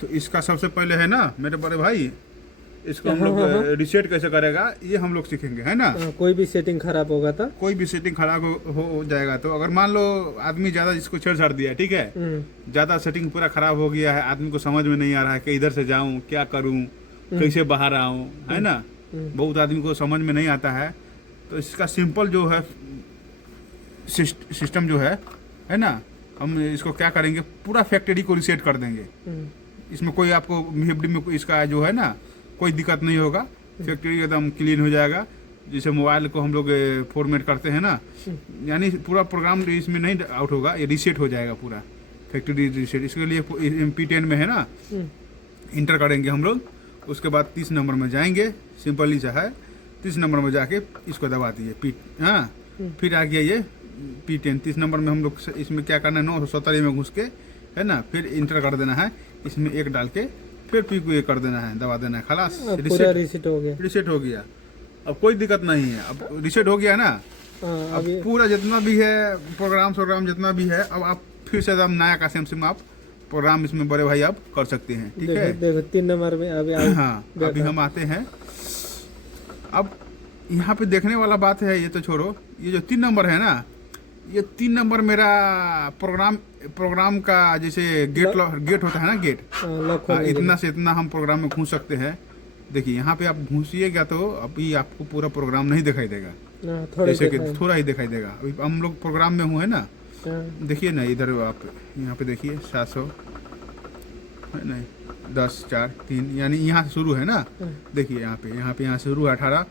तो इसका सबसे पहले है ना मेरे बड़े भाई, इसको हम लोग रिसेट कैसे करेगा ये हम लोग सीखेंगे, है ना। कोई भी सेटिंग खराब होगा तो कोई भी सेटिंग खराब हो जाएगा तो अगर मान लो आदमी ज़्यादा इसको छेड़छाड़ दिया, ठीक है, ज़्यादा सेटिंग पूरा खराब हो गया है, आदमी को समझ में नहीं आ रहा है कि इधर से जाऊँ, क्या करूँ, कैसे बाहर आऊँ, है ना, बहुत आदमी को समझ में नहीं आता है। तो इसका सिंपल जो है सिस्टम जो है ना, हम इसको क्या करेंगे, पूरा फैक्ट्री को रिसेट कर देंगे। इसमें कोई आपको मेमोरी में इसका जो है ना कोई दिक्कत नहीं होगा, फैक्ट्री एकदम क्लीन हो जाएगा। जैसे मोबाइल को हम लोग फॉर्मेट करते हैं ना, यानी पूरा प्रोग्राम इसमें नहीं आउट होगा, ये रिसेट हो जाएगा पूरा फैक्ट्री रिसेट। इसके लिए P10 में है ना, इंटर करेंगे हम लोग, उसके बाद 30 नंबर में जाएंगे, सिंपली सा है। 30 नंबर में जाके इसको दबा दिए हाँ, फिर आ गया ये P10। 30 नंबर में हम लोग इसमें क्या करना है, 970 में घुस के, है ना, फिर इंटर कर देना है, इसमें 1 डाल के फिर P को 1 कर देना है, दबा देना है, खलास रिसेट हो गया। रिसेट हो गया। अब कोई दिक्कत नहीं है, अब रिसेट हो गया ना। अब पूरा जितना भी है प्रोग्राम जितना भी है, अब आप फिर से एकदम नया का सिम आप प्रोग्राम इसमें बड़े भाई आप कर सकते हैं, ठीक है। देखो 3 नंबर में अभी हाँ, अभी हम आते हैं। अब यहाँ पे देखने वाला बात है, ये तो छोड़ो, ये जो 3 नंबर है ना, ये 3 नंबर मेरा प्रोग्राम का जैसे गेट होता है ना, गेट, इतना से इतना हम प्रोग्राम में घुस सकते हैं। देखिए यहाँ पे आप घुसिएगा तो अभी आपको पूरा प्रोग्राम नहीं दिखाई देगा, जैसे कि थोड़ा ही दिखाई देगा। अभी हम लोग प्रोग्राम में हुए ना, देखिए ना, इधर आप यहाँ पे देखिए 700 नहीं 10 4 3, यानी यहाँ से शुरू है ना। देखिए यहाँ से शुरू है 18,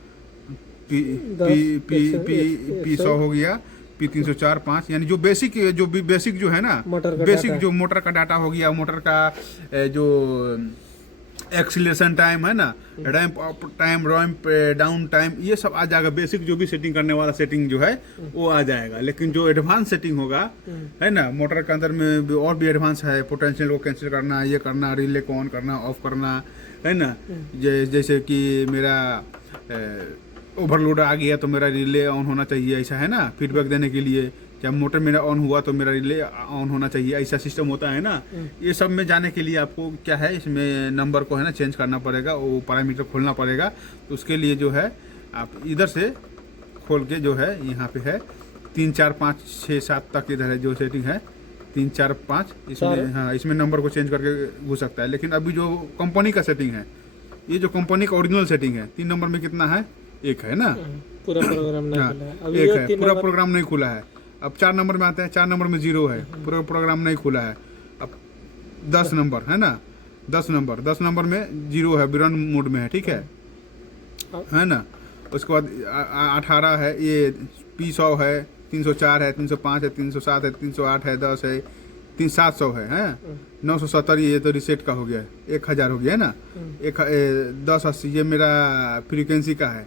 P 100 हो गया, P 304 5, यानी जो बेसिक जो है ना, बेसिक जो मोटर का डाटा हो गया, मोटर का जो एक्सीलरेशन टाइम है ना, ramp up time, ramp down time, ये सब आ जाएगा। बेसिक जो भी सेटिंग करने वाला सेटिंग जो है वो आ जाएगा। लेकिन जो एडवांस सेटिंग होगा, है ना, मोटर के अंदर में और भी एडवांस है, पोटेंशियल को कैंसिल करना, ये करना, रिले को ऑन करना, ऑफ करना, है ना। जैसे कि मेरा ओवरलोड आ गया तो मेरा रिले ऑन होना चाहिए, ऐसा है ना, फीडबैक देने के लिए। जब मोटर मेरा ऑन हुआ तो मेरा रिले ऑन होना चाहिए, ऐसा सिस्टम होता है ना। ये सब में जाने के लिए आपको क्या है, इसमें नंबर को है ना चेंज करना पड़ेगा, वो पैरामीटर खोलना पड़ेगा। तो उसके लिए जो है आप इधर से खोल के जो है यहाँ पे है 3 4 5 6 7 तक इधर है जो सेटिंग है, 3 4 5 इसमें, हाँ, इसमें नंबर को चेंज करके घुस सकता है। लेकिन अभी जो कंपनी का सेटिंग है, ये जो कंपनी का ओरिजिनल सेटिंग है, 3 नंबर में कितना है, 1 है ना, पूरा प्रोग्राम नहीं खुला है, अभी 1 है, पूरा प्रोग्राम नहीं खुला है। अब 4 नंबर में आते हैं, 4 नंबर में 0 है, पूरा प्रोग्राम नहीं खुला है। अब 10 नंबर है ना, 10 नंबर में 0 है, रन मोड में है, ठीक है ना। उसके बाद 18 है, ये P 100 है, 304 है, 305 है, 307 है, 308 है, 10 है, 700 है 970, ये तो रिसेट का हो गया है, 1000 हो गया है ना। 1080 ये मेरा फ्रीक्वेंसी का है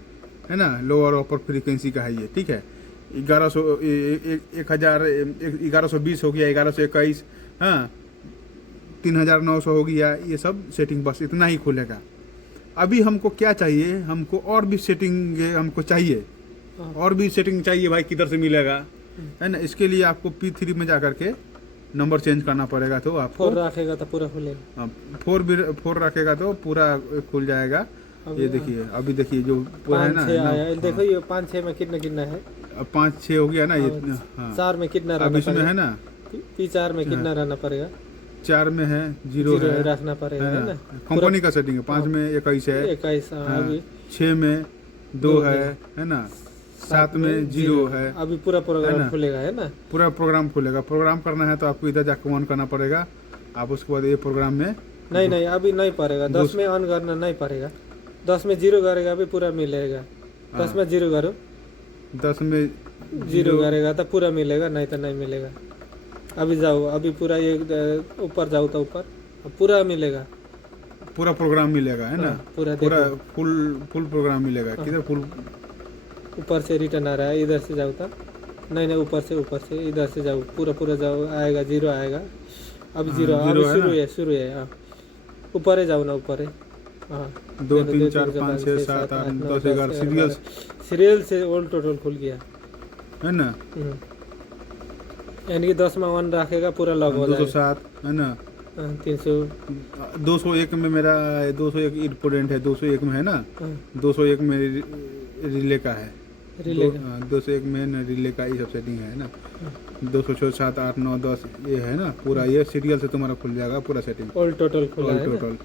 ना, लोअर अपर फ्रीक्वेंसी का है ये, ठीक है। 1120 हो गया, 1121, हाँ, 3900 हो गया। ये सब सेटिंग बस इतना ही खुलेगा। अभी हमको क्या चाहिए, हमको और भी सेटिंग हमको चाहिए, और भी सेटिंग चाहिए भाई, किधर से मिलेगा, है ना। इसके लिए आपको P3 में जा करके नंबर चेंज करना पड़ेगा। तो आप 4 रखेगा तो पूरा खुलेगा, 4 रखेगा तो पूरा खुल जाएगा। ये देखिए, अभी देखिए जो पूरा है ना, देखो ये 5 6 में कितना है, 5 6 हो गया ना ये, हाँ। 4 में कितना अब इसमें है ना, P4 में कितना रहना पड़ेगा, 4 में है 0 है, रखना पड़ेगा, है ना। कंपनी का सेटिंग है। 5 में 21 है, 21, अभी 6 में 2 है ना, 7 में 0 है। अभी पूरा प्रोग्राम खुलेगा, है ना, पूरा प्रोग्राम खुलेगा। प्रोग्राम करना है तो आपको इधर जाकर ऑन करना पड़ेगा। आप उसके बाद ये प्रोग्राम में नहीं अभी नहीं पड़ेगा, 10 में ऑन करना नहीं पड़ेगा, 10 में 0 करेगा अभी पूरा मिलेगा। 10 में 0 करो, 10 में 0 करेगा तो पूरा मिलेगा, नहीं तो नहीं मिलेगा। अभी जाओ, अभी पूरा ये ऊपर जाओ तो ऊपर पूरा मिलेगा, पूरा प्रोग्राम मिलेगा, है ना, पूरा फुल प्रोग्राम मिलेगा। किधर फुल, ऊपर से रिटर्न आ रहा है, इधर से जाओ तो नहीं ऊपर से इधर से जाओ, पूरा जाओ, आएगा 0 आएगा। अभी 0 शुरू है, हाँ, ऊपर जाओ ना, ऊपर है, हाँ, 2 3 4 5 6 7 8 9 10 11 सीरियल से ऑल टोटल खुल गया, है ना। यानी कि 10 में 1 रखेगा पूरा लॉग हो जाएगा, 207 है ना, 300। 201 में मेरा 201 इम्पोर्टेंट है, 201 में है ना, 201 में रिले का है, रिले का 201 में ना रिले का ये सब सेटिंग है ना। 206 7 8 9 10 ये है ना, पूरा ये सीरियल से तुम्हारा खुल जाएगा पूरा सेटिंग, ऑल टोटल खुला ऑल है ना। टोटल।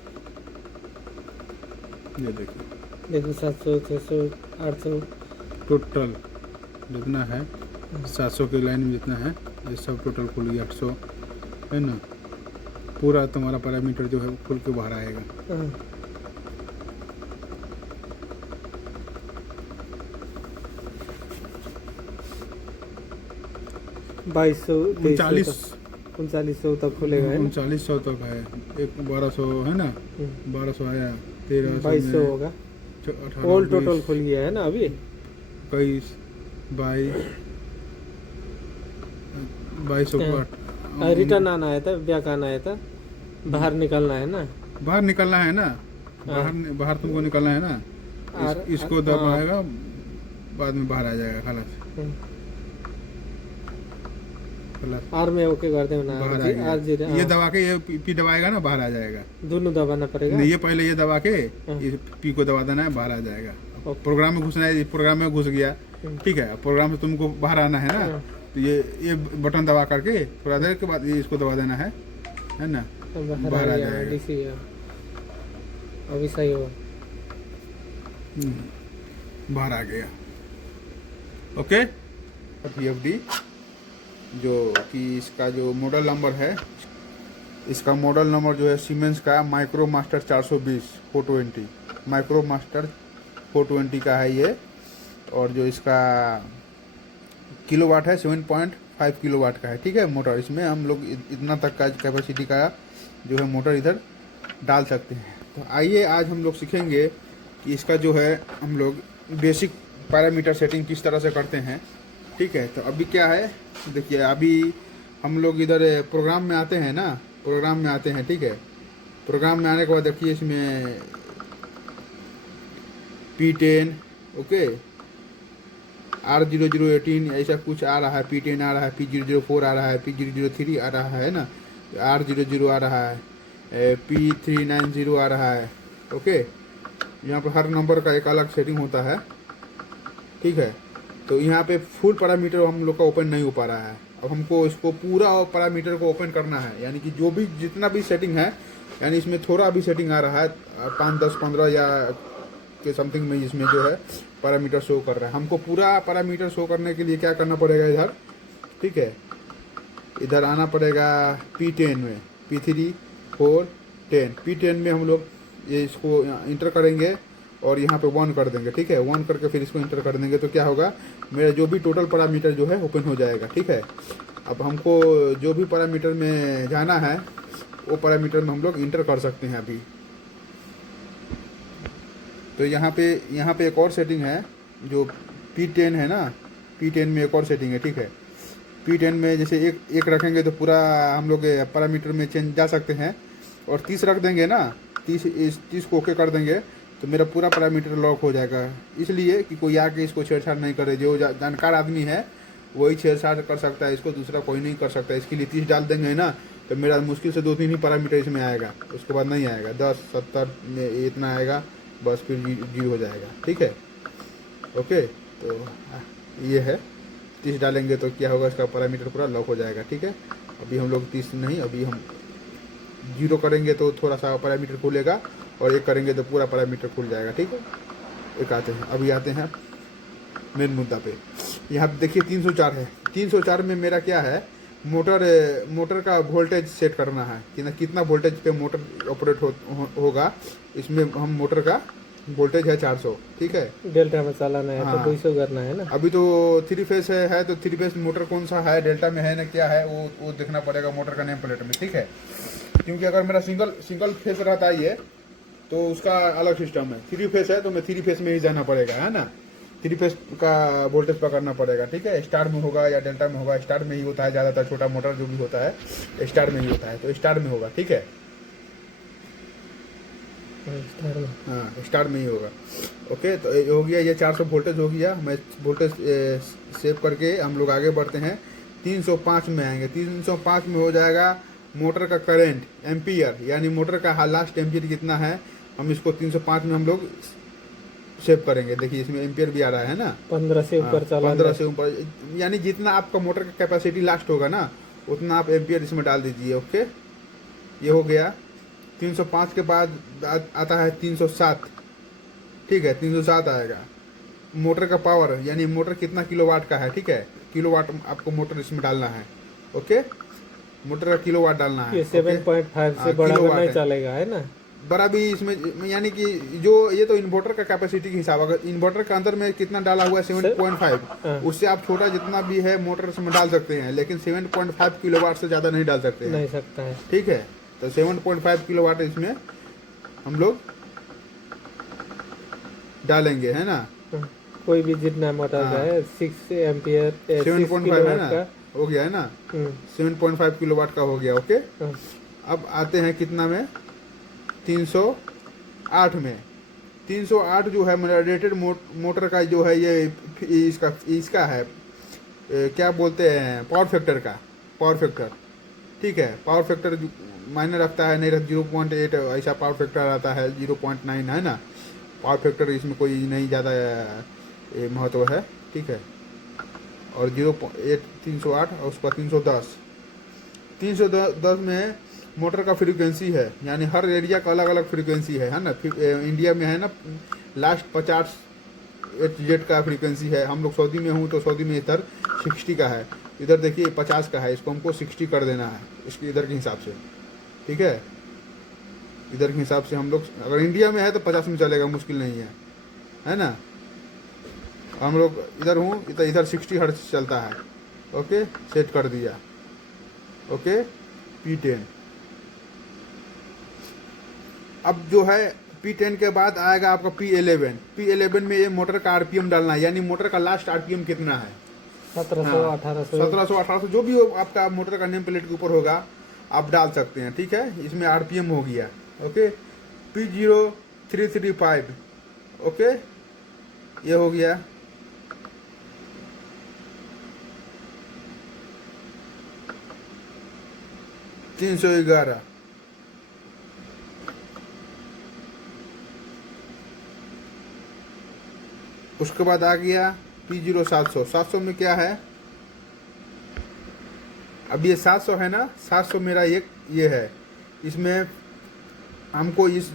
ये देखिए देखो 700 600 800 टोटल जितना है, 700 के लाइन में जितना है ये सब टोटल खुल गया, 800 है ना, पूरा तुम्हारा पैरामीटर जो है खुल के बाहर आएगा। 2200 39 3900 तक खुलेगा है ना। 3900 तक है, एक 1200 है ना, 1200 आया, 1300 2200 होगा, ऑल टोटल खुल गया है ना अभी। 21 22 2200 रिटर्न आना है था, बैक आना है था, बाहर निकलना है ना, बाहर निकलना है ना, बाहर तुमको निकलना है ना, इसको दबाएगा बाद में बाहर आ जाएगा, खलास आर में ओके कर दे ना, बाहर आ गया। आर जीरो ये दबा के ये पी दबाएगा ना, बाहर आ जाएगा। दोनों दबाना पड़ेगा। नहीं, ये पहले ये दबा के ये पी को दबा देना है, बाहर आ जाएगा। प्रोग्राम में घुसना है, प्रोग्राम में घुस गया, ठीक है, प्रोग्राम से तुमको बाहर आना है ना, तो ये बटन दबा करके थोड़ा देर के बाद ये इसको दबा देना है ना, बाहर आ जाएगा। डीसी अभी सही हुआ, बाहर आ गया। ओके, PFD जो कि इसका जो मॉडल नंबर है, इसका मॉडल नंबर जो है सीमेंस का माइक्रो मास्टर 420 420 माइक्रो मास्टर 420 का है ये, और जो इसका किलोवाट है 7.5 किलोवाट का है, ठीक है। मोटर इसमें हम लोग इतना तक का कैपेसिटी का जो है मोटर इधर डाल सकते हैं। तो आइए आज हम लोग सीखेंगे कि इसका जो है हम लोग बेसिक पैरामीटर सेटिंग किस तरह से करते हैं, ठीक है। तो अभी क्या है, देखिए अभी हम लोग इधर प्रोग्राम में आते हैं ना, प्रोग्राम में आते हैं, ठीक है। प्रोग्राम में आने के बाद देखिए इसमें P10 ओके, R0018 ऐसा कुछ आ रहा है, P10 आ रहा है, P004 आ रहा है, P003 आ रहा है ना, R00 आ रहा है, P390 आ रहा है, ओके। यहाँ पर हर नंबर का एक अलग सेटिंग होता है, ठीक है। तो यहाँ पे फुल पैरामीटर हम लोग का ओपन नहीं हो पा रहा है। अब हमको इसको पूरा पैरामीटर को ओपन करना है, यानी कि जो भी जितना भी सेटिंग है, यानी इसमें थोड़ा भी सेटिंग आ रहा है 5 10 15 या के समथिंग में, इसमें जो है पैरामीटर शो कर रहा है। हमको पूरा पैरामीटर शो करने के लिए क्या करना पड़ेगा, इधर, ठीक है, इधर आना पड़ेगा P10 में, P3 4 10 P10 में हम लोग ये इसको इंटर करेंगे और यहाँ पे 1 कर देंगे, ठीक है। 1 करके फिर इसको इंटर कर देंगे, तो क्या होगा, मेरा जो भी टोटल पैरामीटर जो है ओपन हो जाएगा, ठीक है। अब हमको जो भी पैरामीटर में जाना है वो पैरामीटर में हम लोग इंटर कर सकते हैं अभी। तो यहाँ पे एक और सेटिंग है, जो P10 है ना, P10 में एक और सेटिंग है, ठीक है। P10 में जैसे एक रखेंगे तो पूरा हम लोग पैरामीटर में चेंज जा सकते हैं, और 30 रख देंगे ना, 30 को ओके कर देंगे तो मेरा पूरा पैरामीटर लॉक हो जाएगा। इसलिए कि कोई आके इसको छेड़छाड़ नहीं करे, जो जानकार आदमी है वही छेड़छाड़ कर सकता है, इसको दूसरा कोई नहीं कर सकता। इसके लिए 30 डाल देंगे ना, तो मेरा मुश्किल से 2-3 ही पैरामीटर इसमें आएगा, उसके बाद नहीं आएगा, 10 70 में इतना आएगा, बस फिर जीरो हो जाएगा, ठीक है। ओके, तो ये है, 30 डालेंगे तो क्या होगा, इसका पैरामीटर पूरा लॉक हो जाएगा, ठीक है। अभी हम लोग 30 नहीं, अभी हम 0 करेंगे तो थोड़ा सा पैरामीटर खुलेगा, और 1 करेंगे तो पूरा पैरामीटर खुल जाएगा, ठीक है। एक आते हैं, अभी आते हैं मेन मुद्दा पे। यहाँ पे देखिए 304 है, 304 में मेरा क्या है, मोटर का वोल्टेज सेट करना है कि ना, कितना वोल्टेज पे मोटर ऑपरेट होगा। इसमें हम मोटर का वोल्टेज है 400, ठीक है। डेल्टा में चलाना है तो 200 करना है ना। अभी तो 3 फेस है तो 3 फेस मोटर कौन सा है, डेल्टा में है ना, क्या है वो देखना पड़ेगा मोटर का नेम प्लेट में, ठीक है। क्योंकि अगर मेरा सिंगल फेस रहता है ये, तो उसका अलग सिस्टम है। 3 फेस है तो मैं 3 फेस में ही जाना पड़ेगा, है ना, 3 फेस का वोल्टेज पकड़ना पड़ेगा, ठीक है। स्टार में होगा या डेल्टा में होगा, स्टार में ही होता है ज़्यादातर, छोटा मोटर जो भी होता है स्टार में ही होता है, तो स्टार में होगा, ठीक है। हाँ, स्टार में ही होगा। ओके, तो ये हो गया, ये 400 वोल्टेज हो गया। मैं वोल्टेज सेव करके हम लोग आगे बढ़ते हैं, 305 में आएंगे। 305 में हो जाएगा मोटर का करंट एम्पियर, यानी मोटर का लास्ट एम्पियर कितना है, हम इसको 305 में हम लोग सेव करेंगे। देखिए इसमें एम्पियर भी आ रहा है ना, 15 से ऊपर चला 15 से ऊपर, यानी जितना आपका मोटर का कैपेसिटी लास्ट होगा ना उतना आप एम्पियर इसमें डाल दीजिए। ओके, ये हो गया। 305 के बाद आता है 307, ठीक है, 307 आएगा। मोटर का पावर, यानी मोटर कितना किलोवाट का है, ठीक है, किलोवाट आपको मोटर इसमें डालना है। ओके, मोटर का किलोवाट डालना है। ये 7.5 से बड़ा नहीं चलेगा, है ना, बड़ा भी इसमें, यानी कि जो ये तो इन्वर्टर का कैपेसिटी के हिसाब, अगर इन्वर्टर के अंदर में कितना डाला हुआ है 7.5, उससे आप छोटा जितना भी है मोटर इसमें डाल सकते हैं, लेकिन 7.5 किलोवाट से ज़्यादा नहीं डाल सकते हैं, नहीं सकता है, ठीक है। तो 7.5 किलोवाट इसमें हम लोग डालेंगे, है ना। कोई भी जितना मोटर का है 6 एम्पियर 7.5 है ना, हो गया है ना, 7.5 किलोवाट का हो गया। ओके, अब आते हैं कितना में, 308 में। 308 जो है मेरा रेटेड मोटर का जो है, ये इसका है, क्या बोलते हैं, पावर फैक्टर का, पावर फैक्टर, ठीक है। पावर फैक्टर मायने रखता है, नहीं रखता, 0.8 ऐसा पावर फैक्टर आता है, 0.9 है ना पावर फैक्टर, इसमें कोई नहीं ज़्यादा महत्व है, ठीक है। और 0.8 308 और उसका 310 में मोटर का फ्रीक्वेंसी है, यानी हर एरिया का अलग अलग फ्रीक्वेंसी है ना। इंडिया में है ना लास्ट 50 जेट का फ्रीक्वेंसी है। हम लोग सऊदी में हूँ तो सऊदी में इधर 60 का है, इधर देखिए 50 का है, इसको हमको 60 कर देना है इसके इधर के हिसाब से, ठीक है। इधर के हिसाब से हम लोग, अगर इंडिया में है तो 50 में चलेगा, मुश्किल नहीं है ना। हम लोग इधर हूँ तो इधर 60 हर्ट्ज चलता है। ओके, सेट कर दिया। Okay, P10। अब जो है P10 के बाद आएगा आपका P11। P11 में ये मोटर का आरपीएम डालना है, यानी मोटर का लास्ट आरपीएम कितना है, 1700 1800 जो भी आपका मोटर का नेम प्लेट के ऊपर होगा आप डाल सकते हैं, ठीक है। इसमें आरपीएम हो गया। ओके, P0335, ओके, ये हो गया। $311। उसके बाद आ गया P0700। 700 में क्या है, अब ये 700 है ना, 700 मेरा ये है। इसमें हमको इस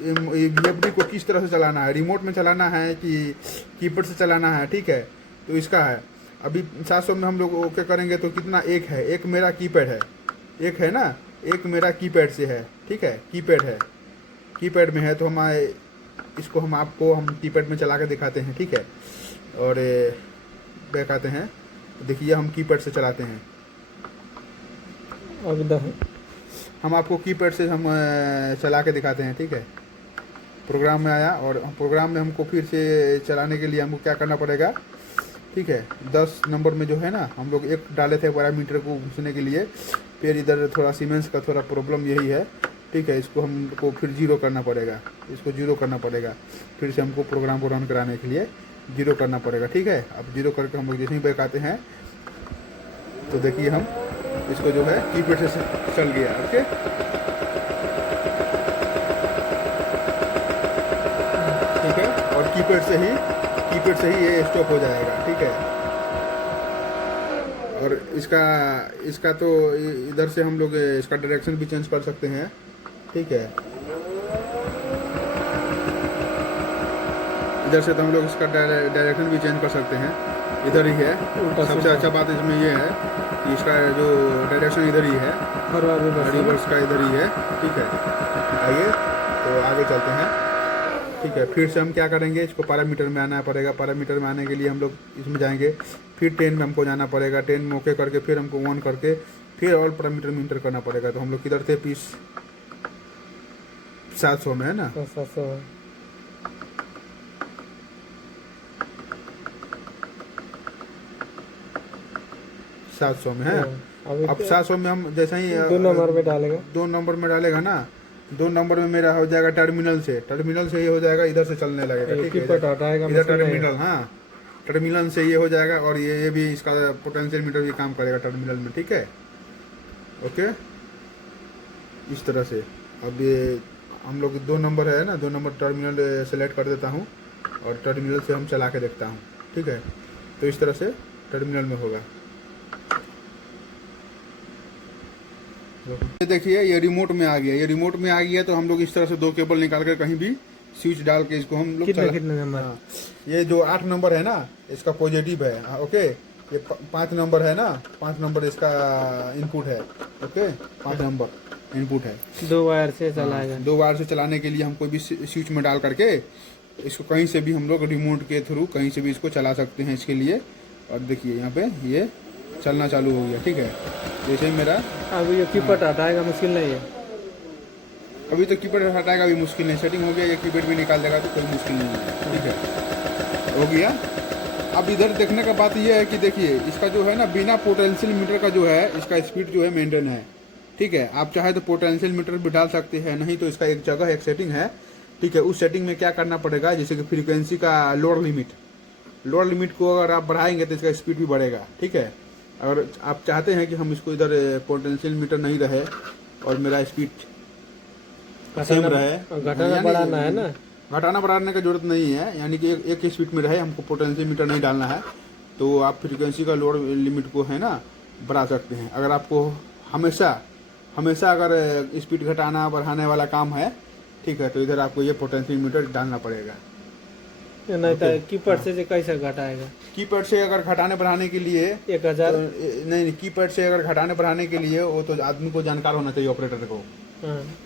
VFD को किस तरह से चलाना है, रिमोट में चलाना है कि कीपैड से चलाना है, ठीक है। तो इसका है, अभी 700 में हम लोग ओके करेंगे तो कितना, एक है, एक मेरा कीपैड है, एक है ना, एक मेरा कीपैड से है, ठीक है, कीपैड है, कीपैड में है। तो हमारे इसको हम कीपैड में चला के दिखाते हैं, ठीक है। और दिखाते हैं, देखिए हम कीपैड से चलाते हैं। अब हम आपको कीपैड से हम चला के दिखाते हैं, ठीक है। प्रोग्राम में आया, और प्रोग्राम में हमको फिर से चलाने के लिए हमको क्या करना पड़ेगा, ठीक है। 10 नंबर में जो है ना, हम लोग एक डाले थे पैरामीटर को घुसने के लिए, फिर इधर थोड़ा सीमेंस का थोड़ा प्रॉब्लम यही है, ठीक है। इसको हमको फिर 0 करना पड़ेगा, इसको 0 करना पड़ेगा, फिर से हमको प्रोग्राम को रन कराने के लिए 0 करना पड़ेगा, ठीक है। अब 0 करके हम लोग जैसे ही बैक आते हैं तो देखिए हम इसको जो है कीपैड से चल गया। ओके, ठीक है, और कीपैड से ही ये स्टॉप हो जाएगा, ठीक है। और इसका तो इधर से हम लोग इसका डायरेक्शन भी चेंज कर सकते हैं, ठीक है। इधर से तो हम लोग इसका डायरेक्शन भी चेंज कर सकते हैं, इधर ही है। सबसे अच्छा बात इसमें ये है कि इसका जो डायरेक्शन इधर ही है, रिवर्स का इधर ही है, ठीक है। आइए तो आगे चलते हैं, ठीक है। फिर से हम क्या करेंगे, इसको पैरामीटर में आना पड़ेगा। पैरामीटर में आने के लिए हम लोग इसमें जाएंगे, फिर 10 में हमको जाना पड़ेगा। 10 में ओके करके फिर हमको 1 करके फिर ऑल पैरामीटर में इंटर करना पड़ेगा। तो हम लोग किधर थे, पीस 700 में, है ना, 700 में है। अब 700 में हम जैसे ही 2 नंबर में डालेगा, 2 नंबर में डालेगा ना, 2 नंबर में मेरा हो जाएगा टर्मिनल से ये हो जाएगा, इधर से चलने लगेगा, ठीक है। इधर टर्मिनल, हाँ, टर्मिनल से ये हो जाएगा, और ये भी इसका पोटेंशियल मीटर भी काम करेगा टर्मिनल में, ठीक है। ओके, इस तरह से। अब ये हम लोग 2 नंबर है ना, 2 नंबर टर्मिनल सेलेक्ट कर देता हूँ और टर्मिनल से हम चला के देखता हूँ, ठीक है। तो इस तरह से टर्मिनल में होगा। ये देखिए ये रिमोट में आ गया, ये रिमोट में आ गया। तो हम लोग इस तरह से 2 केबल निकाल कर कहीं भी स्विच डाल के इसको हम लोग कितने नंबर? हाँ, ये जो 8 नंबर है ना इसका पॉजिटिव है, हाँ, ओके। ये 5 नंबर है ना, 5 नंबर इसका इनपुट है, ओके। 5 नंबर इनपुट है। 2 वायर से चलाएगा। 2 वायर से चलाने के लिए हम कोई भी स्विच में डाल करके इसको कहीं से भी हम लोग रिमोट के थ्रू कहीं से भी इसको चला सकते हैं इसके लिए। और देखिए यहाँ पे ये चलना चालू हो गया, ठीक है। जैसे मेरा अभी ये कीपैड हटाएगा मुश्किल नहीं है। अभी तो कीपैड हटाएगा भी मुश्किल नहीं, सेटिंग हो गया। ये कीपैड भी निकाल देगा तो कोई मुश्किल नहीं है, ठीक है, हो गया। अब इधर देखने का बात यह है कि देखिए इसका जो है ना बिना पोटेंशियल मीटर का जो है इसका स्पीड जो है मेंटेन है, ठीक है। आप चाहे तो पोटेंशियल मीटर भी डाल सकते हैं, नहीं तो इसका एक जगह एक सेटिंग है, ठीक है। उस सेटिंग में क्या करना पड़ेगा, जैसे कि फ्रीक्वेंसी का लोअर लिमिट को अगर आप बढ़ाएंगे तो इसका स्पीड भी बढ़ेगा, ठीक है। अगर आप चाहते हैं कि हम इसको इधर पोटेंशियल मीटर नहीं रहे और मेरा स्पीड सेम रहे, घटाना बढ़ाना है ना, घटाना बढ़ाने की जरूरत नहीं है, यानी कि एक ही स्पीड में रहे, हमको पोटेंशियल मीटर नहीं डालना है, तो आप फ्रीक्वेंसी का लोअर लिमिट को है ना बढ़ा सकते हैं। अगर आपको हमेशा अगर स्पीड घटाना बढ़ाने वाला काम है, ठीक है, तो इधर आपको ये पोटेंशियल मीटर डालना पड़ेगा। नहीं तो कीपैड से कैसे घटाएगा? कीपैड से अगर घटाने बढ़ाने के लिए 1000 नहीं, कीपैड से अगर घटाने बढ़ाने के लिए वो तो आदमी को जानकार होना चाहिए, ऑपरेटर को।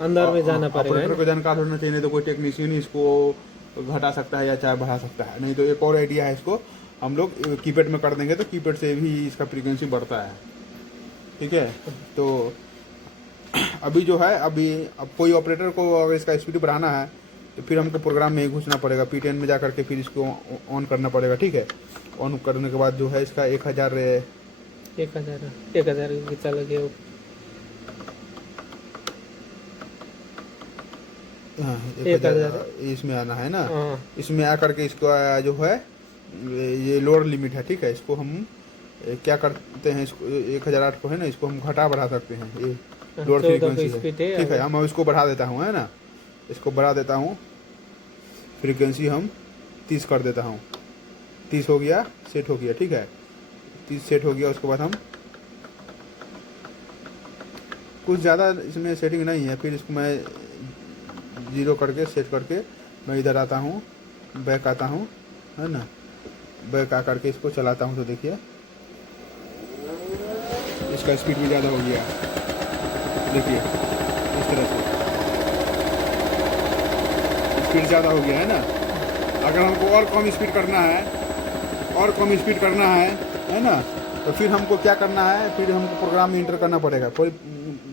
अंदर में जाना पड़ेगा, ऑपरेटर को जानकार होना चाहिए, नहीं तो कोई टेक्नीशियन इसको घटा सकता है या चाहे बढ़ा सकता है। नहीं तो एक और आइडिया है, इसको हम लोग कीपैड में कर देंगे तो कीपैड से भी इसका फ्रीक्वेंसी बढ़ता है, ठीक है। तो अभी जो है अब कोई ऑपरेटर को अगर इसका स्पीड बढ़ाना है तो फिर हमको प्रोग्राम में ही घुसना पड़ेगा, P10 में जा करके फिर इसको ऑन करना पड़ेगा, ठीक है। ऑन करने के बाद जो है इसका 1000 चल गया। हाँ, 1000 इसमें आना है ना। इसमें आकर के इसको जो है ये लोअर लिमिट है, ठीक है। इसको हम क्या करते हैं, इसको 1008 को है ना, इसको हम घटा बढ़ा सकते हैं, ये लोअर फ्रीक्वेंसी है, ठीक है। हम इसको बढ़ा देता हूँ, है ना, इसको बढ़ा देता हूँ, फ्रीक्वेंसी हम 30 कर देता हूँ। 30 हो गया, सेट हो गया, ठीक है। 30 सेट हो गया, उसके बाद हम कुछ ज़्यादा इसमें सेटिंग नहीं है, फिर इसको मैं 0 करके सेट करके मैं इधर आता हूँ, बैक आता हूँ, है ना। बैक आ करके इसको चलाता हूँ तो देखिए इसका स्पीड भी ज़्यादा हो गया, देखिए इस तरह से स्पीड ज़्यादा हो गया है ना। अगर हमको और कम स्पीड करना है ना, तो फिर हमको क्या करना है, फिर हमको प्रोग्राम में इंटर करना पड़ेगा। कोई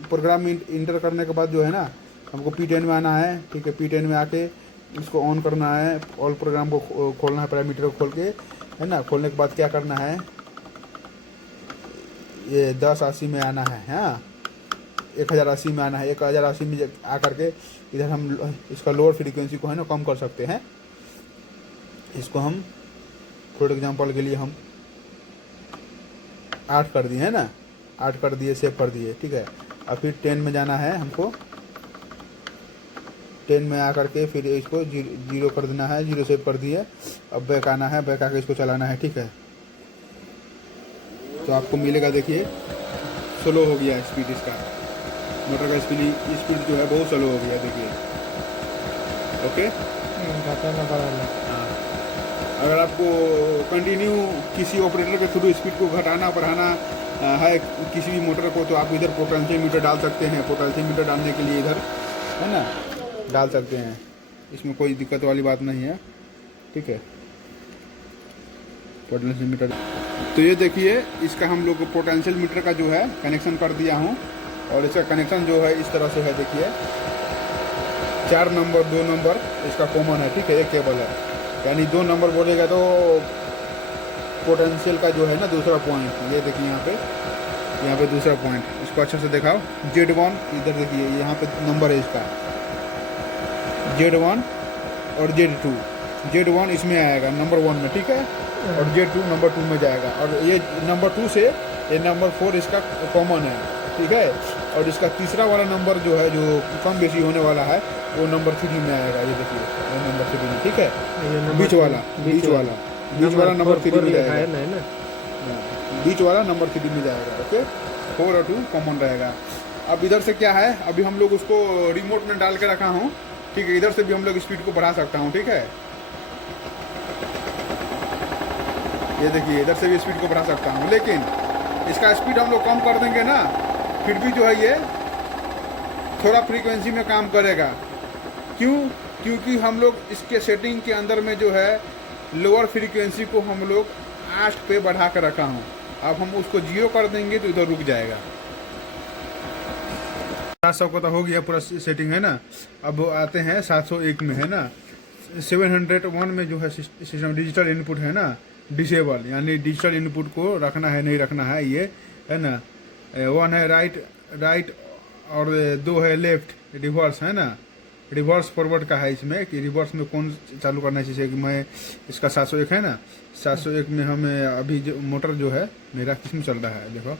प्रोग्राम में इंटर करने के बाद जो है ना हमको P10 में आना है, ठीक है। P10 में आके इसको ऑन करना है, ऑल प्रोग्राम को खोलना है, पैरामीटर को खोल के, है ना। खोलने के बाद क्या करना है, ये 1080 में आना है, हाँ 1080 में आना है। 1080 में आकर के इधर हम इसका लोअर फ्रीक्वेंसी को है ना कम कर सकते हैं। इसको हम फॉर एग्जांपल के लिए हम 8 कर दिए, है ना, 8 कर दिए, सेव कर दिए, ठीक है। अब फिर 10 में जाना है हमको, 10 में आकर के फिर इसको 0 कर देना है, 0 सेव कर दिए। अब बैक आना है, बैक आकर इसको चलाना है, ठीक है। तो आपको मिलेगा, देखिए स्लो हो गया स्पीड, इसका मोटर का स्पीड जो है बहुत स्लो हो गया, देखिए, ओके। घटाना बढ़ाना, हाँ, अगर आपको कंटिन्यू किसी ऑपरेटर के थ्रू स्पीड को घटाना बढ़ाना है किसी भी मोटर को, तो आप इधर पोटेंशियल मीटर डाल सकते हैं। पोटेंशियल मीटर डालने के लिए इधर है ना डाल सकते हैं, इसमें कोई दिक्कत वाली बात नहीं है, ठीक है। पोटेंशियल मीटर, तो ये देखिए इसका हम लोग पोटेंशियल मीटर का जो है कनेक्शन कर दिया हूँ, और इसका कनेक्शन जो है इस तरह से है, देखिए 4 नंबर 2 नंबर इसका कॉमन है, ठीक है। एक केबल है, यानी 2 नंबर बोलेगा तो पोटेंशियल का जो है ना दूसरा पॉइंट, ये देखिए यहाँ पे दूसरा पॉइंट, इसको अच्छे से दिखाओ। Z1 इधर देखिए, यहाँ पे नंबर है इसका Z1 और Z2। Z1 इसमें आएगा नंबर 1 में, ठीक है, और Z2 नंबर 2 में जाएगा, और ये नंबर 2 से ये नंबर 4 इसका कॉमन है, ठीक है। और इसका तीसरा वाला नंबर जो है, जो कम बेसी होने वाला है, वो नंबर 3 में आएगा। ये देखिए, ये नंबर 3 में, ठीक है। बीच वाला नंबर 3 में जाएगा, बीच वाला नंबर 3 में जाएगा। ओके, 4 और 2 कॉमन रहेगा। अब इधर से क्या है, अभी हम लोग उसको रिमोट में डाल के रखा हूँ, ठीक है। इधर से भी हम लोग स्पीड को बढ़ा सकता हूँ, ठीक है। ये देखिए, इधर से भी स्पीड को बढ़ा सकता हूँ, लेकिन इसका स्पीड हम लोग कम कर देंगे ना, फिर भी जो है ये थोड़ा फ्रीक्वेंसी में काम करेगा। क्यों? क्योंकि हम लोग इसके सेटिंग के अंदर में जो है लोअर फ्रीक्वेंसी को हम लोग 8 पे बढ़ा कर रखा हूँ। अब हम उसको 0 कर देंगे तो इधर रुक जाएगा। 700 का तो हो गया पूरा सेटिंग, है ना। अब आते हैं 701 में, है ना। 701 में जो है सिस्टम डिजिटल इनपुट है ना, डिसेबल, यानी डिजिटल इनपुट को रखना है नहीं रखना है, ये है ना। 1 है राइट और 2 है लेफ्ट, रिवर्स, है ना। रिवर्स फॉरवर्ड का है इसमें, कि रिवर्स में कौन चालू करना चाहिए। कि मैं इसका 701 है ना, 701 में हमें अभी जो मोटर जो है मेरा किसमें चल रहा है, देखो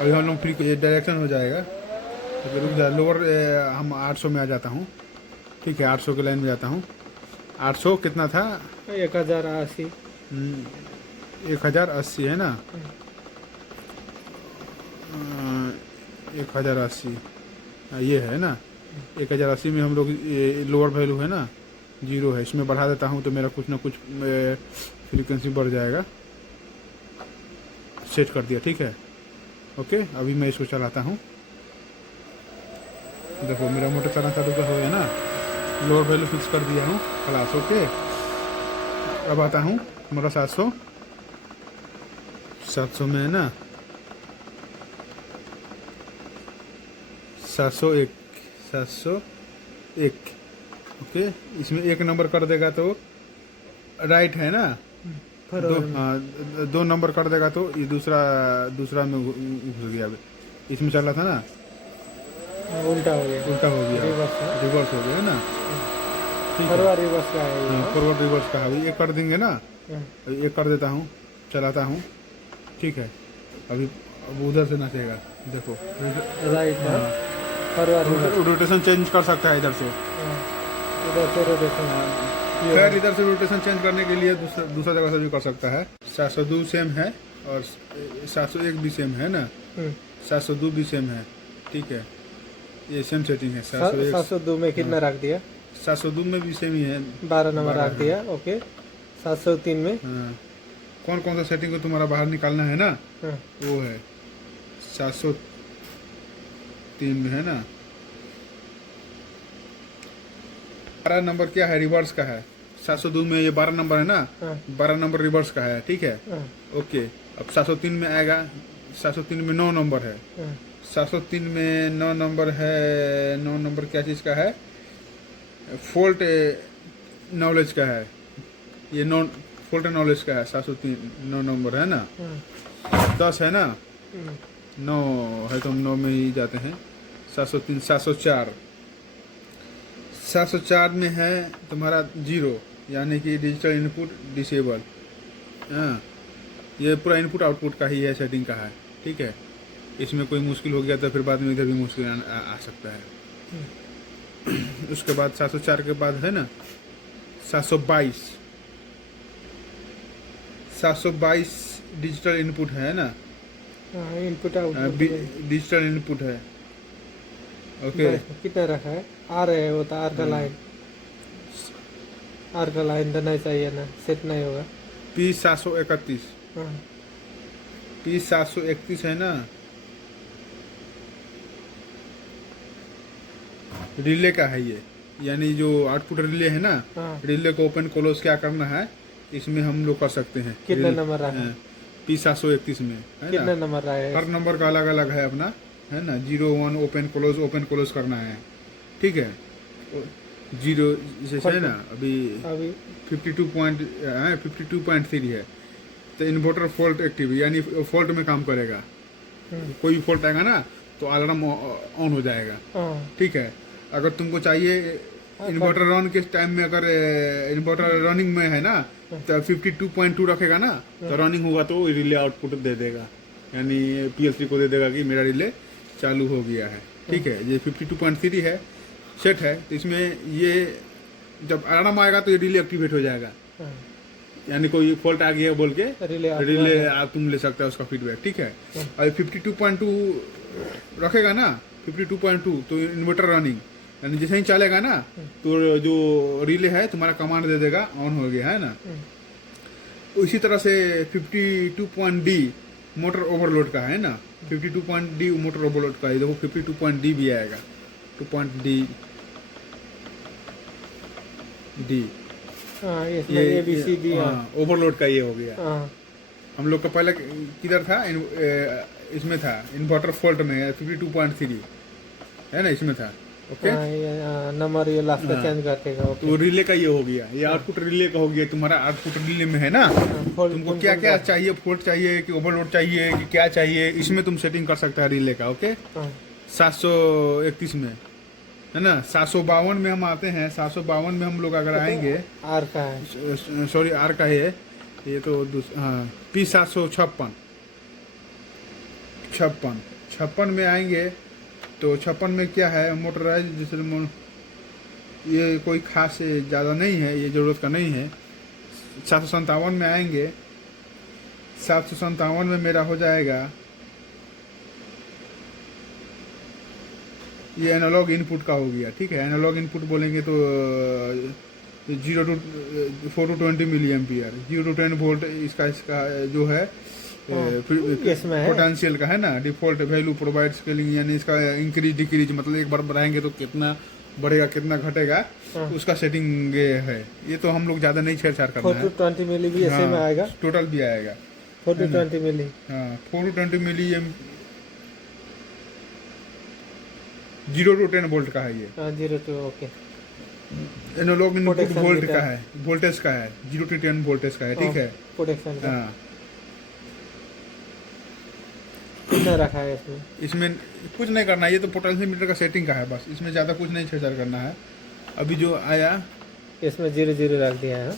अभी हम लोग फ्री डायरेक्शन हो जाएगा। तो रुक जाए, लोअर हम 800 में आ जाता हूँ, ठीक है। 800 के लाइन में जाता हूँ। 800 कितना था? 1080। 1080 है ना, 1080 ये है ना। 1080 में हम लोग लोअर वैल्यू है ना 0 है, इसमें बढ़ा देता हूँ तो मेरा कुछ ना कुछ फ्रीक्वेंसी बढ़ जाएगा। सेट कर दिया, ठीक है। ओके, अभी मैं इसको चलाता हूँ। देखो मेरा मोटर चलना चालू का हो गया ना, लोअर वैल्यू फिक्स कर दिया हूँ, खलास। ओके, अब आता हूँ मेरा 700 में है ना, 701। ओके, इसमें 1 नंबर कर देगा तो राइट है ना, 2 नंबर कर देगा तो ये दूसरा में घुस गया। इसमें चल रहा था ना, उल्टा हो गया, रिवर्स हो गया, है ना। फॉरवर्ड रिवर्स का है, फॉरवर्ड रिवर्स का है। ये कर देंगे ना, ये कर देता हूँ, चलाता हूँ, ठीक है। अभी अब उधर से नाचेगा, देखो राइट, फॉरवर्ड रोटेशन चेंज कर सकता है इधर से, इधर से रोटेशन। खैर इधर से रोटेशन चेंज करने के लिए दूसरा जगह से भी कर सकता है। 702 सेम है और 701 भी सेम है ना, 702 भी सेम है, ठीक है। ये सेम सेटिंग है। 702 में कितना रख दिया? 702 में भी सेम ही है, 12 नंबर रख दिया। ओके, 703 में कौन कौन सा सेटिंग को तुम्हारा बाहर निकालना है ना, वो है 703 में, है ना। 12 नंबर क्या है, रिवर्स का है। 702 में ये 12 नंबर है ना, 12 नंबर रिवर्स का है, ठीक है। ओके, अब 703 में आएगा। 703 में 9 नंबर है। 703 में 9 नंबर है। 9 नंबर क्या चीज़ का है? फॉल्ट नॉलेज का है। ये फॉल्ट नॉलेज का है। 703 9 नंबर है ना। 10 है ना, 9 है तो हम 9 में ही जाते हैं। 703 704 में है तुम्हारा 0, यानी कि डिजिटल इनपुट डिसेबल। हाँ, ये पूरा इनपुट आउटपुट का ही है, सेटिंग का है, ठीक है। इसमें कोई मुश्किल हो गया तो फिर बाद में इधर भी मुश्किल आ सकता है। उसके बाद 704 के बाद है ना 722 डिजिटल इनपुट है ना, इनपुट आउटपुट डिजिटल इनपुट है। ओके, कितना रखा है? आर है, वो तो आर का लाइन, आर का लाइन देना चाहिए ना, सेट नहीं होगा। P731 P731 है ना, रिले का है ये, यानी जो आउटपुट रिले है ना, रिले को ओपन क्लोज क्या करना है इसमें हम लोग कर सकते हैं। कितने नंबर रहा है? P731 में है कितने ना, नंबर रहा है? हर नंबर का अलग अलग है अपना, है ना। 0 1 ओपन क्लोज करना है, ठीक है। 0 जैसे है ना, अभी 52.3 है तो इन्वर्टर फॉल्ट एक्टिव, यानी फॉल्ट में काम करेगा। कोई भी फॉल्ट आएगा ना तो अलार्म ऑन हो जाएगा, ठीक है। अगर तुमको चाहिए इन्वर्टर रन के टाइम में अगर इन्वर्टर रनिंग में है ना तो 52.2 रखेगा ना तो रनिंग होगा तो रिले आउटपुट दे देगा, यानी पीएलसी को दे देगा कि मेरा रिले चालू हो गया है। ठीक है, ये 52.3 है सेट है, तो इसमें ये जब अलार्म आएगा तो ये रिले एक्टिवेट हो जाएगा, यानी कोई फॉल्ट आ गया है बोल के रिले तुम ले सकते हो उसका फीडबैक। ठीक है, और 52.2 रखेगा ना 52.2 तो इन्वर्टर रनिंग, यानी जैसे ही चलेगा ना तो जो रिले है तुम्हारा कमांड दे देगा ऑन हो गया है ना। इसी तरह से 52.D मोटर ओवरलोड का है ना, 52.D मोटर ओवरलोड का है, देखो 52.D भी आएगा, 2.D ये ओवरलोड का ये हो गया। हम लोग का पहले किधर था, इसमें था इन्वर्टर फॉल्ट में 52.3 है ना, इसमें था। ओके, नंबर ये लास्ट का चेंज कर देगा। तो रिले का ये हो गया, ये आउटपुट रिले का हो गया। तुम्हारा आउटपुट रिले में है ना, तुमको क्या क्या चाहिए, फॉल्ट चाहिए कि ओवरलोड चाहिए कि क्या चाहिए, इसमें तुम सेटिंग कर सकता है रिले का। ओके, 731 में है ना, 752 में हम आते हैं। 752 में हम लोग अगर आएंगे, आर का है, सॉरी आर का है ये तो हाँ, P756 में आएंगे तो 56 में क्या है, मोटराइज जैसे ये कोई खास ज़्यादा नहीं है, ये ज़रूरत का नहीं है। 757 में आएंगे, 757 में मेरा हो जाएगा ये एनालॉग इनपुट का हो गया। ठीक है, एनालॉग इनपुट बोलेंगे तो 0 to 4 to 20 milli ampere, 0 to 10 volt इसका जो है पोटेंशियल का है ना, डिफॉल्ट वैल्यू प्रोवाइड स्केलिंग, यानी इसका इंक्रीज डिक्रीज, मतलब एक बार बढ़ाएंगे तो कितना बढ़ेगा कितना घटेगा, उसका सेटिंग है। ये तो हम लोग ज्यादा नहीं छेड़छाड़ करना है। 4 to 20 मिली भी ऐसे में आएगा, टोटल भी आएगा 4 to 20 मिली। हाँ, 4 to 20 मिली 0 to 10 वोल्ट का है ये। 0 to okay, analogue input volt का है, वोल्टेज का है, 0 to 10 वोल्टेज का है। ठीक है, प्रोटेक्शन का हाँ, कितना रखा है इसमें? इसमें कुछ नहीं करना है, ये तो पोटेंशियल मीटर का सेटिंग का है बस, इसमें ज़्यादा कुछ नहीं छेड़छाड़ करना है। अभी जो आया इसमें 0 रख दिया है।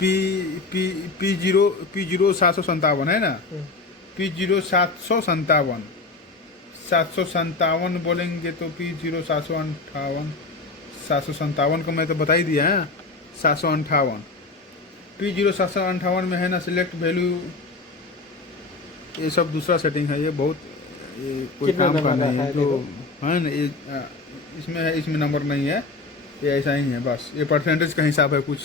P0 757 है ना, P0 757 बोलेंगे तो P0 757 को मैं तो बता ही दिया है, 758 P0 758 में है ना, सिलेक्ट वैल्यू, ये सब दूसरा सेटिंग है, ये बहुत ये कोई काम का नहीं है, जो है ना ये इसमें है, इसमें नंबर नहीं है, ये ऐसा ही है बस। ये परसेंटेज का हिसाब है, कुछ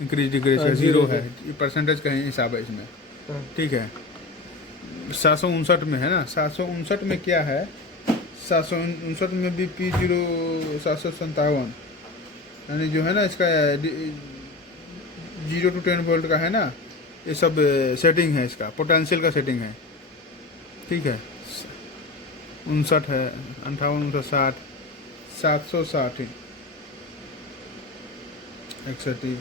इंक्रीज डिक्रीज है, 0 है, ये परसेंटेज का हिसाब है इसमें। ठीक है, 759 में है ना, 759 में क्या है, 759 में भी P0 757 यानी जो है ना इसका 0 to 10 वोल्ट का है ना, ये सब सेटिंग है, इसका पोटेंशियल का सेटिंग है। ठीक है, 59 है, 58 59 60 760 61।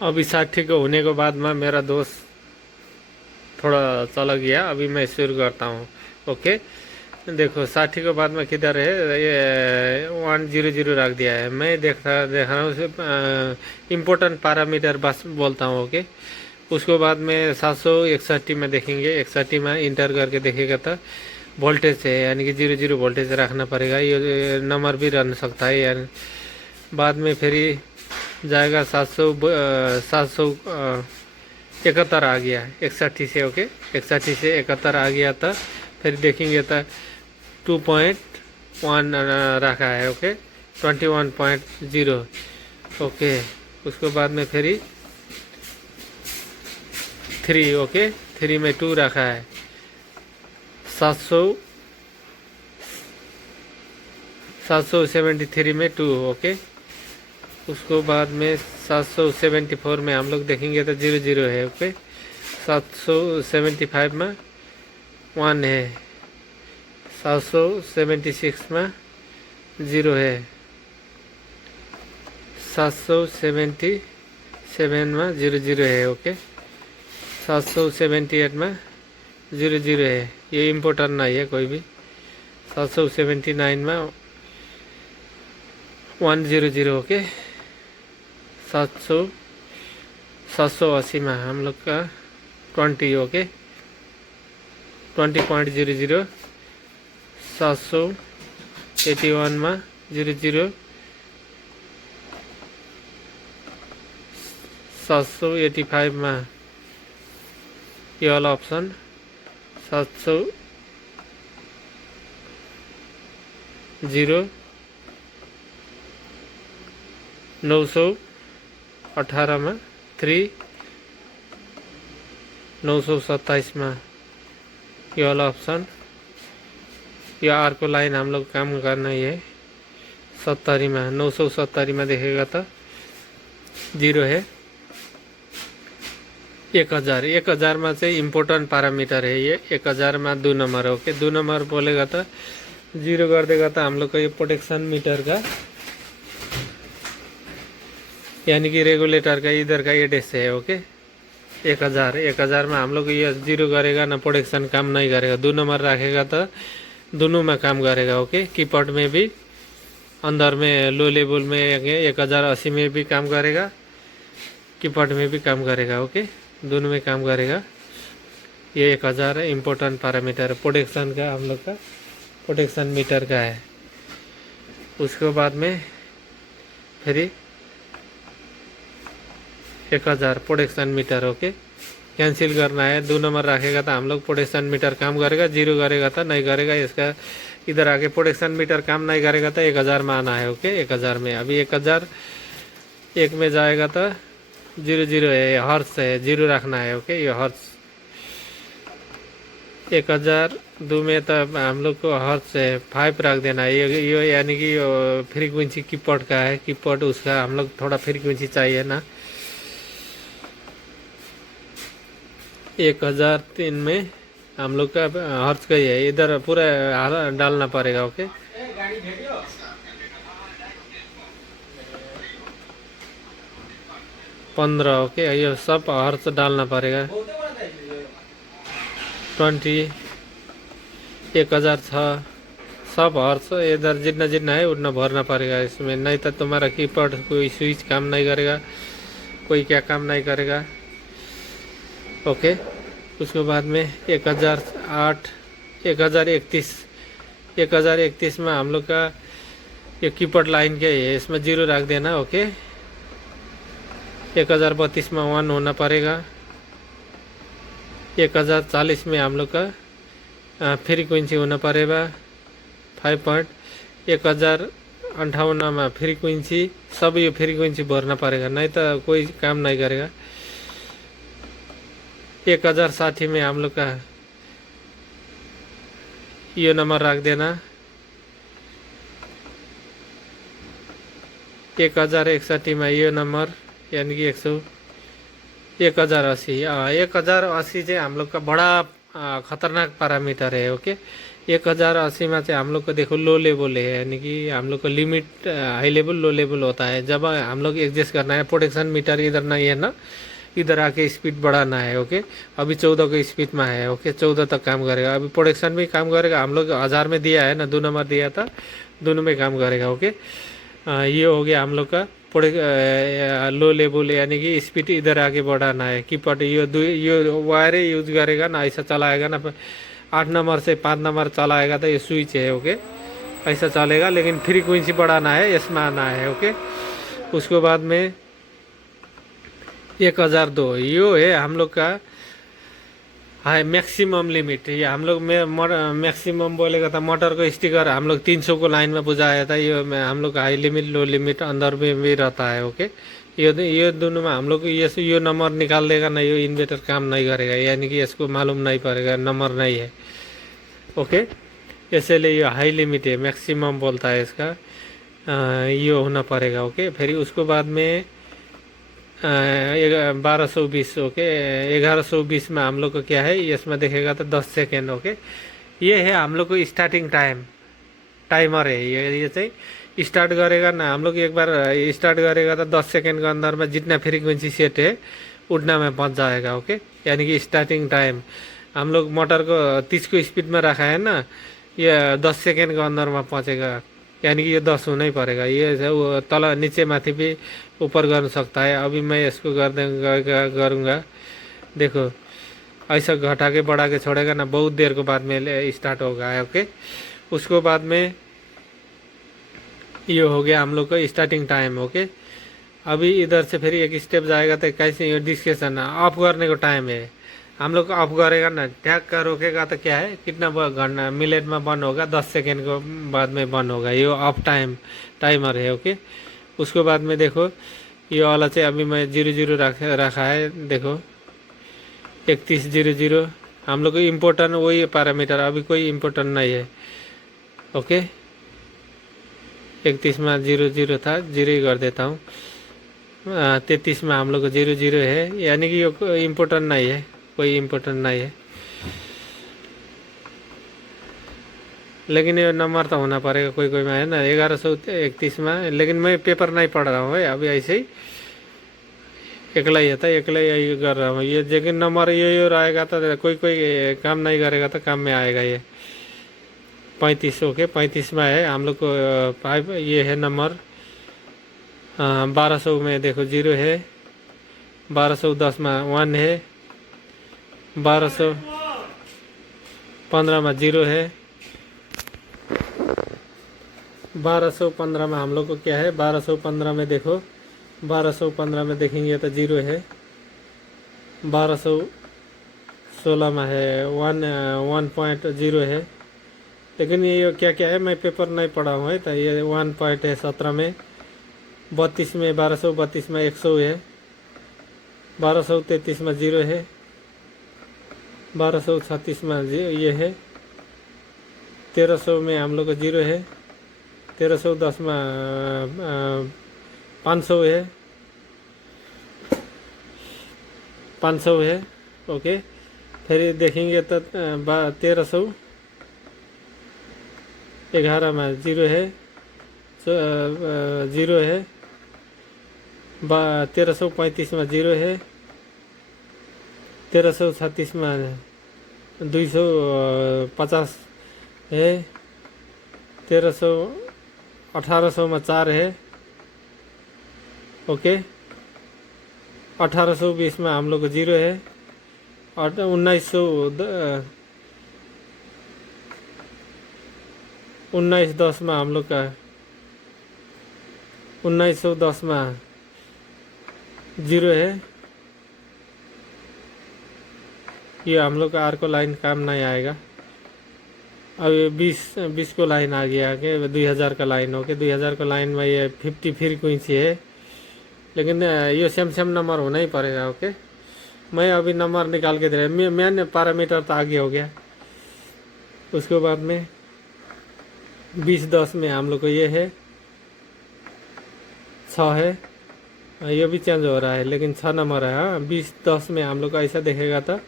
अभी 60 को होने के बाद में मेरा दोस्त थोड़ा चला गया, अभी मैं शुरू करता हूँ। ओके, देखो 60 के बाद में किधर है, ये 100 रख दिया है। मैं देख रहा हूँ इम्पोर्टेंट पैरामीटर बस बोलता हूँ। ओके, उसके बाद में 761 में देखेंगे, 61 में इंटर करके देखेगा तो वोल्टेज है, यानी कि 0 वोल्टेज रखना पड़ेगा। ये नंबर भी रन सकता है, यानी बाद में फिर जाएगा 771 आ गया 61 से। ओके, 61 से 71 आ गया था, फिर देखेंगे तो 2.1 रखा है। ओके, 21.0। ओके, उसके बाद में फिर 3। ओके, 3 में 2 रखा है, 773 में 2। ओके, उसको बाद में 774 में हम लोग देखेंगे तो 0 है। ओके, 775 में 1 है, 776 में 0 है, 777 में 0 है। ओके, 778 में 0 है, ये इम्पोर्टेंट नहीं है कोई भी। 779 में 100 ओके। 780 में हम लोग का 20 ओके 20.00। 781 में 00। 785 में ये वाला ऑप्शन। 700 918 में 3। 927 में ये वाला ऑप्शन। या आर को लाइन हम लोग काम करना ही है। 70 में 970 में देखेगा तो 0 है। 1000 में से इम्पोर्टेंट पैरामीटर है ये। 1000 में 2 नंबर ओके। 2 नंबर बोलेगा तो 0 कर देगा तो हम लोग का ये प्रोटेक्शन मीटर का यानी कि रेगुलेटर का इधर का एड्रेस है ओके। 1000 में हम लोग ये 0 करेगा ना प्रोटेक्शन काम नहीं करेगा। 2 नंबर रखेगा तो दोनों में काम करेगा ओके। कीपैड में भी अंदर में लो लेवल में 1080 में भी काम करेगा, कीपैड में भी काम करेगा ओके। दोनों में काम करेगा। ये 1000 इम्पोर्टेंट पैरामीटर प्रोटेक्शन का हम लोग का प्रोटेक्शन मीटर का है। उसके बाद में फिर 1000 प्रोटेक्शन मीटर ओके कैंसिल करना है। 2 नंबर रखेगा तो हम लोग प्रोटेक्शन मीटर काम करेगा। 0 करेगा तो नहीं करेगा। इसका इधर आके प्रोटेक्शन मीटर काम नहीं करेगा तो 1000 में आना है ओके। 1000 में अभी 1000 1 में जाएगा तो 00 है, हर्ट्ज है, 0 रखना है ओके। ये हर्ट्ज 1000 2 में तो हम लोग को हर्ट्ज है 5 रख देना है। ये यानी कि फ्रीक्वेंसी कीपैड का है। कीपैड उसका हम लोग थोड़ा फ्रीक्वेंसी चाहिए ना। 1003 में हम लोग का हर्ट्ज का ही है। इधर पूरा डालना पड़ेगा ओके। 15 ओके। ये सब हर्ट्ज डालना पड़ेगा। 20 1006 सब हर्ट्ज इधर जितना जितना है उतना भरना पड़ेगा इसमें। नहीं तो तुम्हारा कीपैड कोई स्विच काम नहीं करेगा, कोई क्या काम नहीं करेगा ओके। उसके बाद में 1008 1031 में हम लोग का ये कीपैड लाइन के है, इसमें 0 रख देना ओके। 1032 में 1 होना पड़ेगा। 1040 में हम लोग का फ्रीक्वेंसी होना पड़ेगा 5 1058 में फ्रीक्वेंसी सब ये फ्रीक्वेंसी भरना पड़ेगा, नहीं तो कोई काम नहीं करेगा। 1060 में हम लोग का ये नंबर रख देना। 1061 में ये नंबर यानी कि 1080। 1080 से हम लोग का बड़ा खतरनाक पैरामीटर है ओके। 1080 में से हम लोग को देखो लो लेवल है, यानी कि हम लोग को limit high level low level होता है। जब हम लोग एडजस्ट करना है प्रोटेक्शन मीटर इधर नहीं है ना, इधर आके स्पीड बढ़ाना है ओके। अभी 14 के स्पीड में है ओके। 14 तक काम करेगा। अभी प्रोटेक्शन भी काम करेगा। हम लोग 1000 में दिया है ना, 2 नंबर दिया था, दोनों में काम करेगा ओके। ये हो गया हम लोग का लो लेवल यानी कि स्पीड इधर आके बढ़ाना है। कीपैड ये वायर यूज करेगा ना, ऐसा चलाएगा ना। 8 नंबर से 5 नंबर चलाएगा तो ये स्विच है ओके, ऐसा चलेगा। लेकिन फ्रीक्वेंसी बढ़ाना है, इसमें आना है ओके। उसके बाद में 1002 यो है हम लोग का हाई मैक्सिमम लिमिट। ये हम लोग में मैक्सिमम बोलेगा था। मोटर को स्टिकर हम लोग 300 को लाइन में बुझाया था। ये हम लोग हाई लिमिट लो लिमिट अंदर में भी रहता है ओके। ये दोनों में हम लोग ये नंबर निकाल देगा ना, ये इन्वर्टर काम नहीं करेगा, यानी कि इसको मालूम नहीं पड़ेगा नंबर नहीं है ओके। इसलिए ये हाई लिमिट है, मैक्सिमम बोलता है इसका। ये होना पड़ेगा ओके। फिर उसके बाद में 1220 ओके। 1120 में हम लोग को क्या है, इसमें देखेगा तो 10 सेकेंड ओके। ये है हम लोग को स्टार्टिंग टाइमर है। ये चाहिए स्टार्ट करेगा ना, हम लोग एक बार स्टार्ट करेगा तो 10 सेकेंड के अंदर में जितना फ्रीक्वेंसी सेट है उतना में पहुंच जाएगा ओके। यानी कि स्टार्टिंग टाइम हम लोग मोटर को 30 को स्पीड में रखा है ना, ये 10 सेकेंड के अंदर में पहुंचेगा, यानी कि ये 10 होना ही पड़ेगा। ये वो तल नीचे माथी भी ऊपर कर सकता है। अभी मैं इसको करूँगा, देखो ऐसा घटा के बढ़ा के छोड़ेगा ना, बहुत देर के बाद में स्टार्ट होगा। ओके, उसको बाद में ये हो गया हम लोग का स्टार्टिंग टाइम। ओके, अभी इधर से फिर एक स्टेप जाएगा तो कैसे डिस्कशन ऑफ करने को टाइम है। हम लोग ऑफ करेगा ना, टैग का रोकेगा तो क्या है, कितना घंटा मिनट में बंद होगा, 10 सेकेंड के बाद में बंद होगा। ये ऑफ टाइमर है। ओके, उसके बाद में देखो ये वाला से अभी मैं 00 रखा है, देखो 3100। हम लोग को इम्पोर्टेंट वही पैरामीटर, अभी कोई इम्पोर्टेंट नहीं है। ओके, 31 में 00 था, 0 ही कर देता हूँ। 33 में हम लोग को 00 है, यानी कि ये इम्पोर्टेंट नहीं है, कोई इम्पोर्टेंट नहीं है। लेकिन ये नंबर तो होना पड़ेगा कोई कोई में है ना, 1131 में। लेकिन मैं पेपर नहीं पढ़ रहा हूँ अभी, ऐसे ही अकेला ही था, अकेला ही कर रहा हूँ। ये लेकिन नंबर ये और आएगा तो कोई कोई काम नहीं करेगा तो काम में आएगा। ये 35, ओके 35 में है हम लोग को 5, ये है नंबर। 1200 में देखो 0 है, 1210 में 1 है, 1215 में 0 है, 1215 में हम लोग को क्या है, 1215 में देखो, 1215 में देखेंगे तो 0 है, 1216 में है 1.0 है। लेकिन ये क्या क्या है, मैं पेपर नहीं पढ़ा हुआ है तो ये 1 पॉइंट है 17 में। 32 में 1232 में 100 है, 1233 में 0 है, 1236 में ये है, 1300 में हम लोग को 0 है, 1310 में 500 है, 500 है। ओके, फिर देखेंगे तो 1311 में 0 है, 0 है, 1335 में 0 है, 1336 में 250 है, 1800 में 4 है। ओके, 1820 में हम लोग को 0 है, और 1910 में हम लोग का 1910 में 0 है। ये हम लोग का आर को लाइन काम नहीं आएगा। अब 20 को लाइन आ गया आगे, 2000 का लाइन हो गया। 2000 का लाइन में ये 50 फ्रीक्वेंसी है, लेकिन ये सेम नंबर होना ही पड़ेगा। ओके, मैं अभी नंबर निकाल के दे रहा, मेन पैरामीटर तो आगे हो गया। उसके बाद में 2010 में हम लोग को ये है 6 है, ये भी चेंज हो रहा है लेकिन 6 नंबर है। हाँ, 2010 में हम लोग को ऐसा देखेगा तो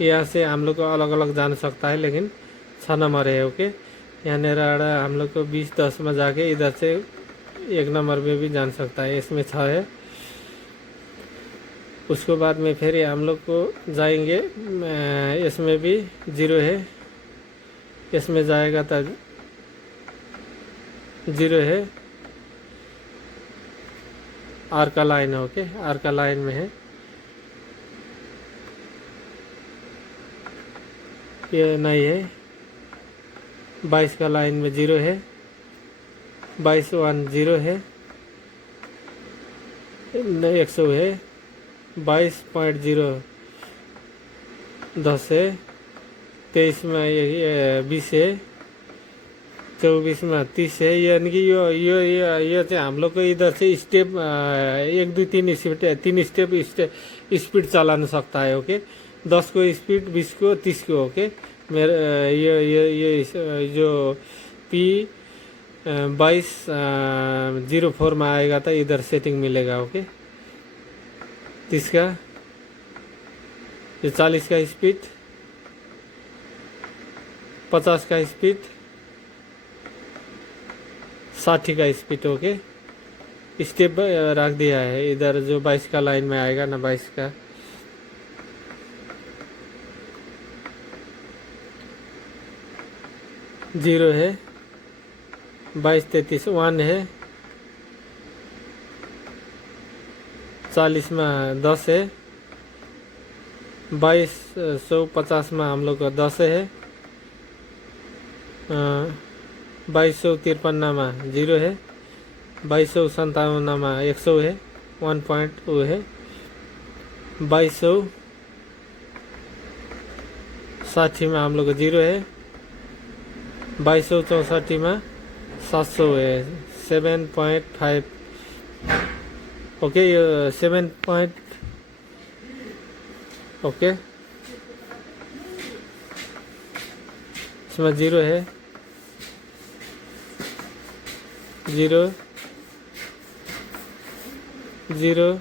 यहाँ से हम लोग को अलग अलग जान सकता है, लेकिन 6 नंबर है। ओके, यहाँ नेराड़ा हम लोग को 2010 में जाके इधर से 1 नंबर में भी जान सकता है, इसमें 6 है। उसके बाद में फिर हम लोग को जाएंगे, इसमें भी 0 है, इसमें जाएगा तो 0 है, आर का लाइन है। ओके, आर का लाइन में है, ये नहीं है। 22 का लाइन में 0 है, 2210 है, 100 है, 22.0 10 है, 23 में ये 20 है, 24 में 30 है। यानी कि ये हम लोग को इधर से स्टेप 1 2 3 स्टेप स्पीड चला सकता है। ओके, 10 को स्पीड, 20 को, 30 को। ओके, मेरे ये जो P2204 में आएगा तो इधर सेटिंग मिलेगा। ओके, 30 का, ये 40 का स्पीड, 50 का स्पीड, 60 का स्पीड। ओके, स्टेप रख दिया है इधर, जो 22 का लाइन में आएगा ना, 22 का। 0 है, 2233 1 है, 40 में 10 है, 2250 में हम लोग का 10 है, 2253 में 0 है, 2257 में 100 है, 1 पॉइंट वो है, 2260 में हम लोग का 0 है, 2264 में 700 है, 7.5 ओके 7 पॉइंट ओके इसमें 0 है, 0 0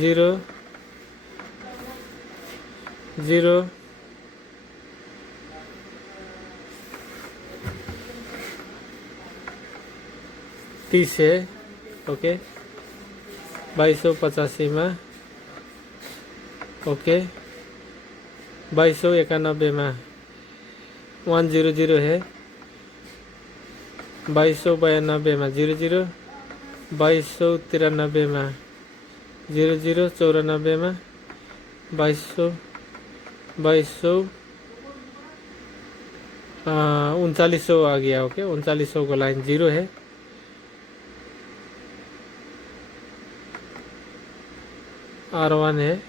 0 0 30 है, ओके 2285 में ओके 2291 में 100 है, 2292 में 00, 2293 में 00, 94 में 2200 3900 आ गया, ओके 3900 का लाइन 0 है, R1 है।